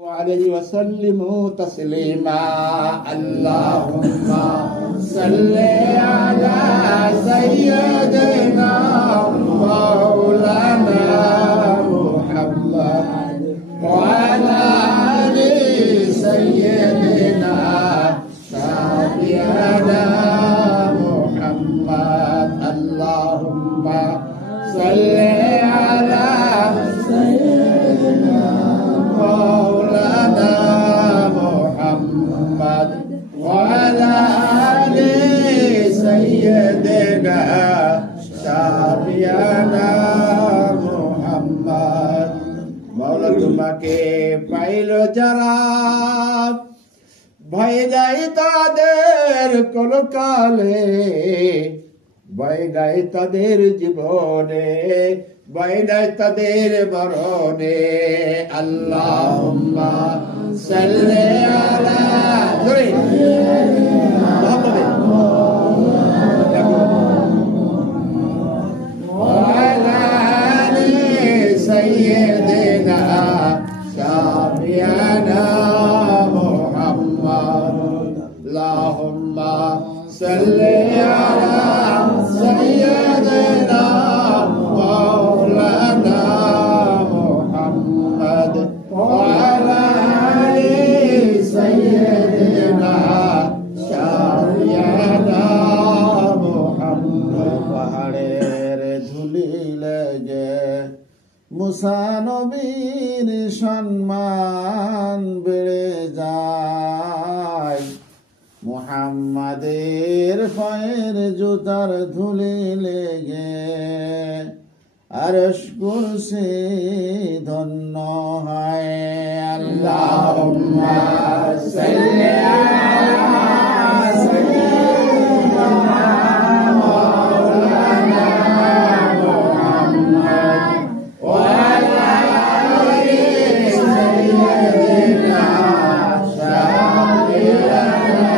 عليه وسلموا تسليما اللهم صل على سيدنا مولانا محمد وعلى آل سيدنا شفيعنا محمد اللهم صل على سيدنا مولانا محمد وعلى آل سيدنا شفيعنا محمد মওলা তোমাকে পাইল যারা ভয় নাই তাদের কোন কালে ভয় নাই তাদের জীবনে ভয় নাই তাদের মরণে আল্লাহুম্মা সাল্লি আলা وعلى آل سيدنا شفيعنا محمد اللهم صل على سيدنا مولانا محمد وعلى آل سيدنا شفيعنا محمد পাহাড়ের ধুলি লেগে মুসা নবীর সম্মান বেড়ে যায় মুহাম্মাদের পায়ের জুতার ধুলি লেগে আরশ কুরসি ধন্য হয় আল্লাহুম্মা সাল্লি আলা সাইয়্যিদিনা মাওলানা মুহাম্মদ ওয়া আলা আলি সাইয়্যিদিনা শাফি'ানা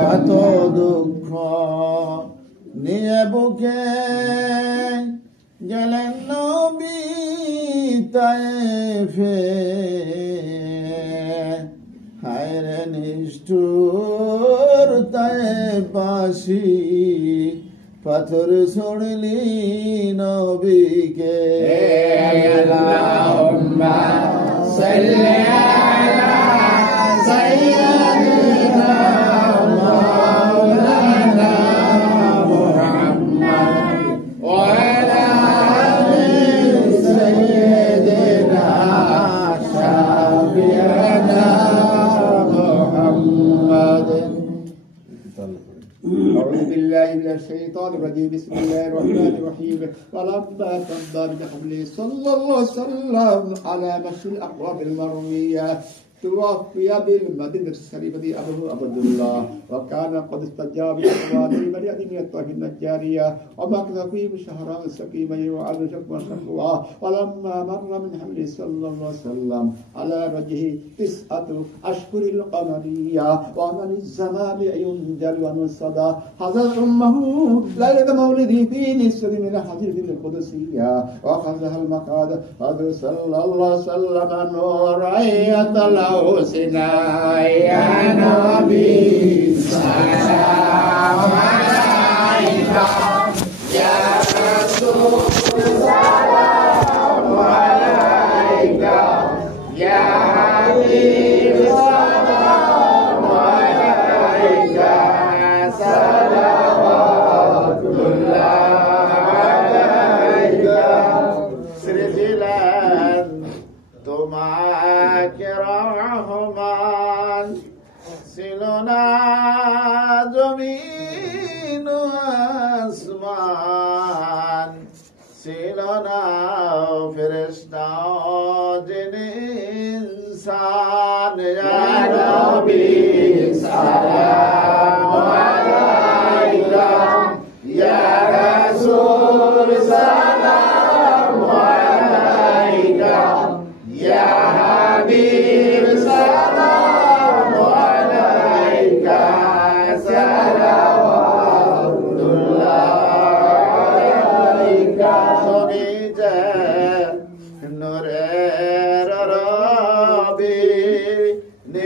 কত দুঃখ নিয়ে বুকে গেলেন নবী তায়েফে হায়রে নিষ্ঠুর তায়েফবাসী পাথর ছড়লি নবীকে আল্লাহুম্মা সাল্লি আলা সাইয়্যিদিনা মাওলানা মুহাম্মদ ওয়া আলা আলি সাইয়্যিদিনা শাফি'ানা মুহাম্মদ أعوذ بالله من الشيطان الرجيم بسم الله الرحمن الرحيم ولما قضى بحمله صلى الله وسلم على مشي الأقوام المروية توفي بالمدينة الشريفة أبوه عبد الله وكان قد استجاب بأقواله مريم من الطائف النجارية ومكث فيه شهرا سقيمين وعلى شكوى شكوى ولما مر من حمله صلى الله عليه وسلم على وجهه 9 أشهر القمرية ومن الزمان ينجل ونصدى حضر أمه ليلة مولده في نصف من الحديث القدسية وأخذها المقاد قد صلى الله عليه وسلم نورا يطلع حسنا يا نبي سلام عليك يا رسول سلام عليك يا حبيب سلام عليك صلوات الله عليك سرجلان তোমাকে রহমান ছিল না জমিন আসমান ছিল না ফেরেশতা জিন ইনসান ইয়া নবী সালাম আলাইকা ইয়া রাসূল সালাম আলাইকা ইয়া হাবিব সালাম আলাইকা সালাওয়াতুল্লাহ আলাইকা শুনি যে নূরের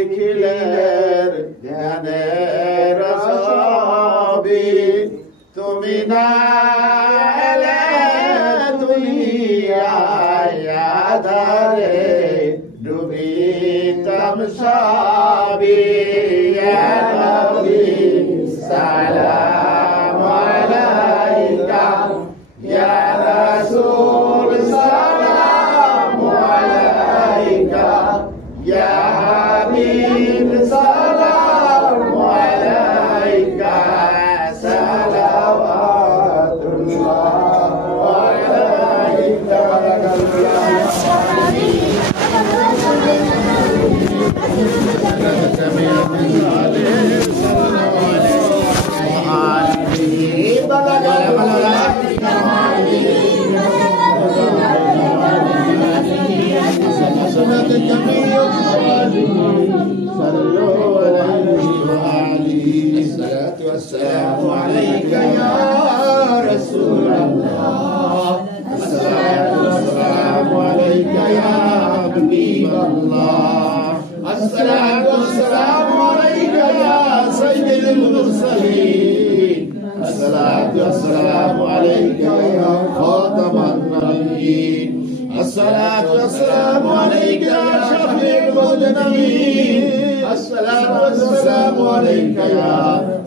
নিখিলের ধ্যানের সবই তুমি না এলে দুনিয়ায় আধারে ডুবিতাম সবই ইয়া নবী সালাম আলাইকা ইয়া রাসূল সালাম আলাইকা ইয়া হাবিব সালাম আলাইকা সালাওয়াতুল্লাহ আলাইকা والسلام عليك يا رسول الله الصلاة والسلام عليك يا حبيب الله الصلاة والسلام عليك يا سيد المرسلين الصلاة والسلام عليك يا خاتم النبيين الصلاة والسلام عليك يا شفيع المذنبين الصلاة والسلام عليك يا